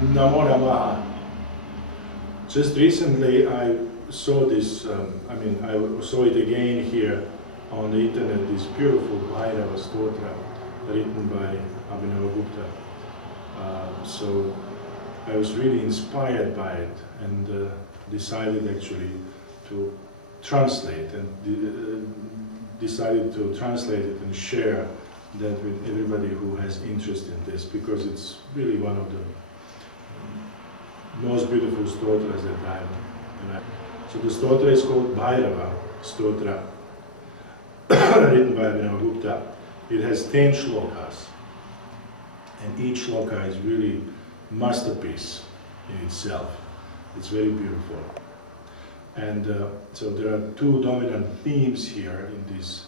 Namo Namaha. Just recently I saw this, I saw it again here on the internet, this beautiful Bhairava Stotra written by Abhinavagupta. So I was really inspired by it and decided actually to translate and decided to translate it and share that with everybody who has interest in this, because it's really one of the most beautiful stotras that I've. So the stotra is called Bhairava Stotra, written by Abhinavagupta. It has 10 shlokas, and each shloka is really masterpiece in itself. It's very beautiful. And so there are two dominant themes here in this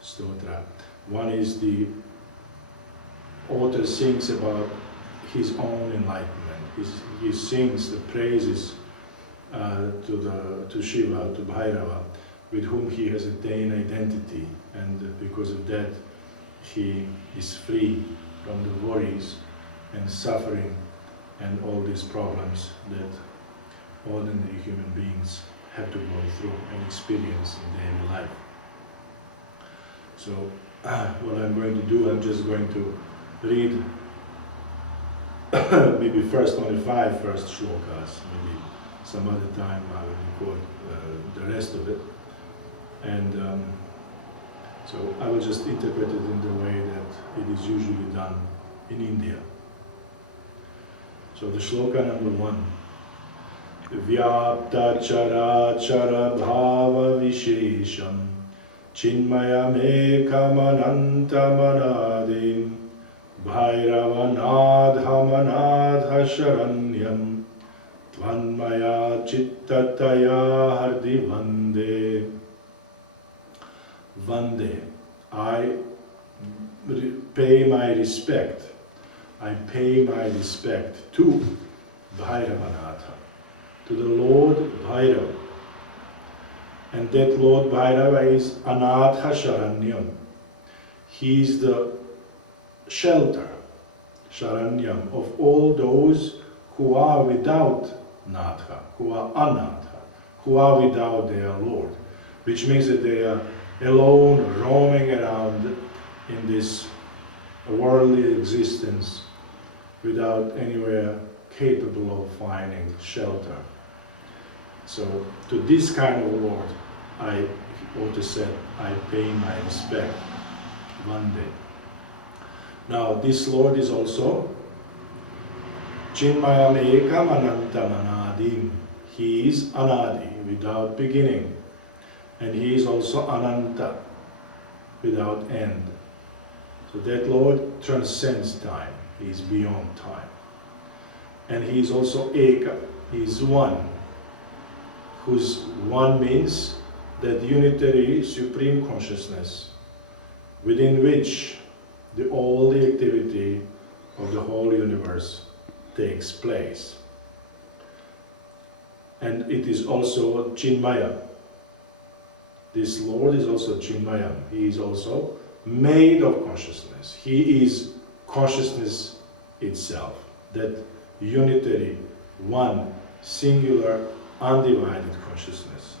stotra. One is the author sings about his own enlightenment. He sings the praises to Shiva, to Bhairava, with whom he has attained identity, and because of that he is free from the worries and suffering and all these problems that ordinary human beings have to go through and experience in daily life. So what I'm going to do, I'm just going to read maybe first only 5 first shlokas, maybe some other time I will record the rest of it. And so I will just interpret it in the way that it is usually done in India. So the shloka number 1. Vyapta chara chara bhava vishesham chinmayam ekam anantamanadim Bhairavanadha manadha sharanyam Tvanmaya chittataya hardi vande. Vande. I pay my respect. I pay my respect to Bhairavanadha, to the Lord Bhairava. And that Lord Bhairava is Anadha Sharanyam. He is the shelter, Sharanyam, of all those who are without Natha, who are Anatha, who are without their Lord, which means that they are alone, roaming around in this worldly existence without anywhere capable of finding shelter. So to this kind of Lord, I ought said, I pay my respect one day. Now this Lord is also Chinmayam Ekam Anantam Anadim. He is Anadi, without beginning. And he is also Ananta, without end. So that Lord transcends time. He is beyond time. And he is also Eka. He is one. Whose one means that unitary supreme consciousness within which all the activity of the whole universe takes place. And it is also Chinmaya. This Lord is also Chinmaya. He is also made of consciousness. He is consciousness itself. That unitary, one, singular, undivided consciousness.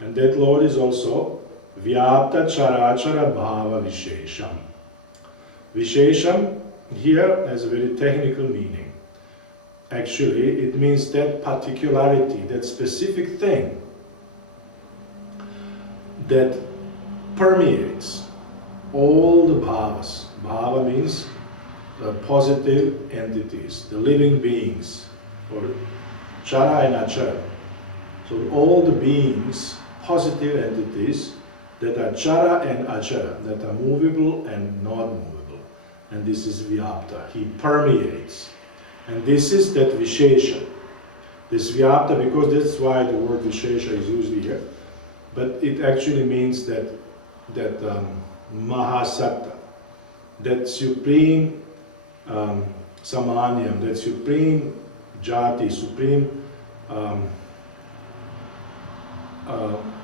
And that Lord is also Vyapta Charachara Bhava Vishesham. Vishesham here has a very technical meaning. Actually, it means that particularity, that specific thing that permeates all the bhavas. Bhava means the positive entities, the living beings, or chara and achara. So all the beings, positive entities that are chara and achara, that are movable and not movable. And this is Vyapta. He permeates. And this is that Vishesha. This Vyapta, because that's why the word Vishesha is used here, but it actually means that Mahasakta, that supreme Samanyam, that supreme Jati, supreme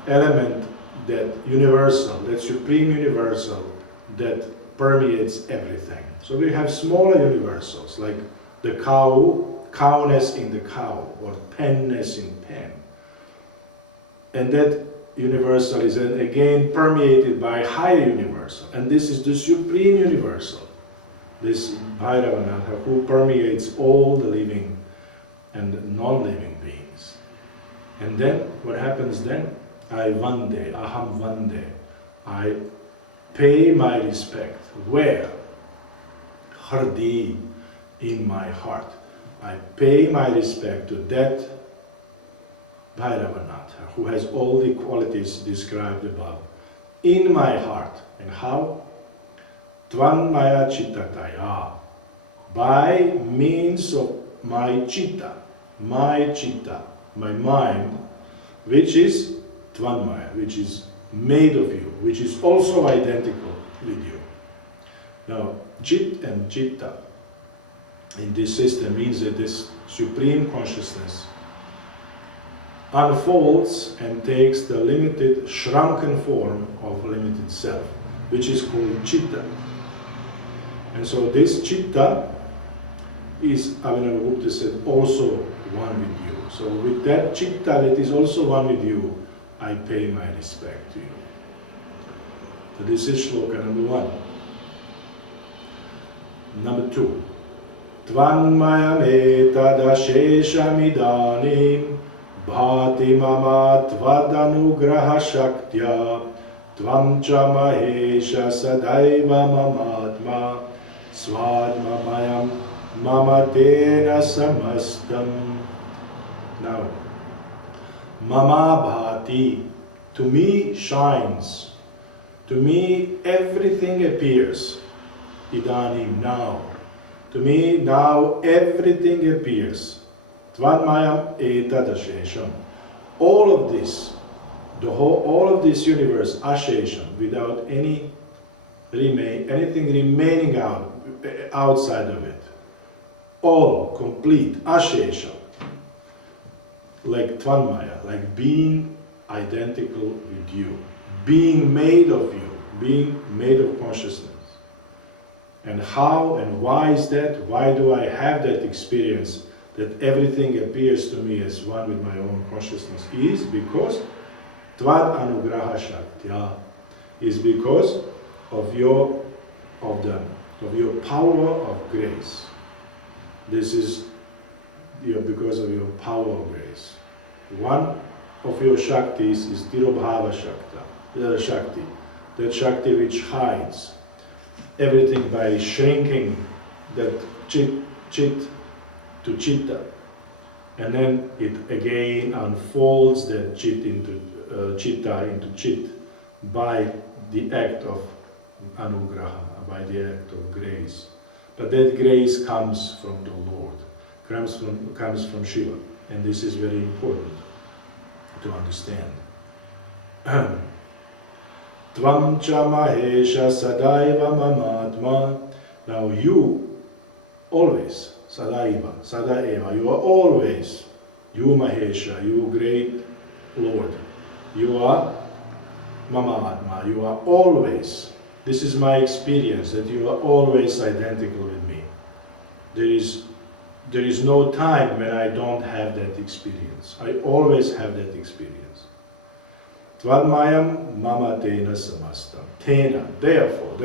element, that universal, that supreme universal that permeates everything. So we have smaller universals like the cow, cowness in the cow, or penness in pen. And that universal is again permeated by higher universal. And this is the supreme universal, this Bhairavanatha, who permeates all the living and non-living beings. And then, what happens then? I vande, aham vande. I pay my respect. Where? Hardi, in my heart. I pay my respect to that Bhairavanatha, who has all the qualities described above, in my heart. And how? Tvan maya chittataya, by means of my chitta, my mind, which is Tvanmaya, which is made of you, which is also identical with you. Now, Chit and Chitta in this system means that this supreme consciousness unfolds and takes the limited, shrunken form of limited self, which is called Chitta. And so this Chitta is, Abhinavagupta said, also one with you. So with that Chitta that is also one with you, I pay my respect to you. So this is shloka number 1. Number 2. Tvanmayam etadasheshamidanim bhati mama tvadanugraha shaktya tvam cha mahesha sadaiva mamatma swadmamayam mama tena samastam. Now, mama bhati, to me shines, to me everything appears. Idanim, now. To me now everything appears. Tvanmayam etadashesham. All of this, all of this universe, ashesham, without anything remaining outside of it. All complete, ashesham. Like Tvanmaya, like being identical with you, being made of you, being made of consciousness. And how and why is that? Why do I have that experience that everything appears to me as one with my own consciousness? Is because Tvad Anugraha Shaktya, is because of your power of grace. This is because of your power of grace. One of your Shaktis is Tirobhava Shakti, that Shakti which hides everything by shrinking that chit to chitta, and then it again unfolds that chit into chitta into chit by the act of anugraha, by the act of grace. But that grace comes from the Lord, comes from Shiva, and this is very important to understand. Tvam cha mahesha sadaiva mamatma. Now you always, sadaeva, you are always, you mahesha, you great Lord, you are mamatma, you are always. This is my experience, that you are always identical with me. There is no time when I don't have that experience. I always have that experience. Tvadmayam mama tena samastam. Tena, therefore.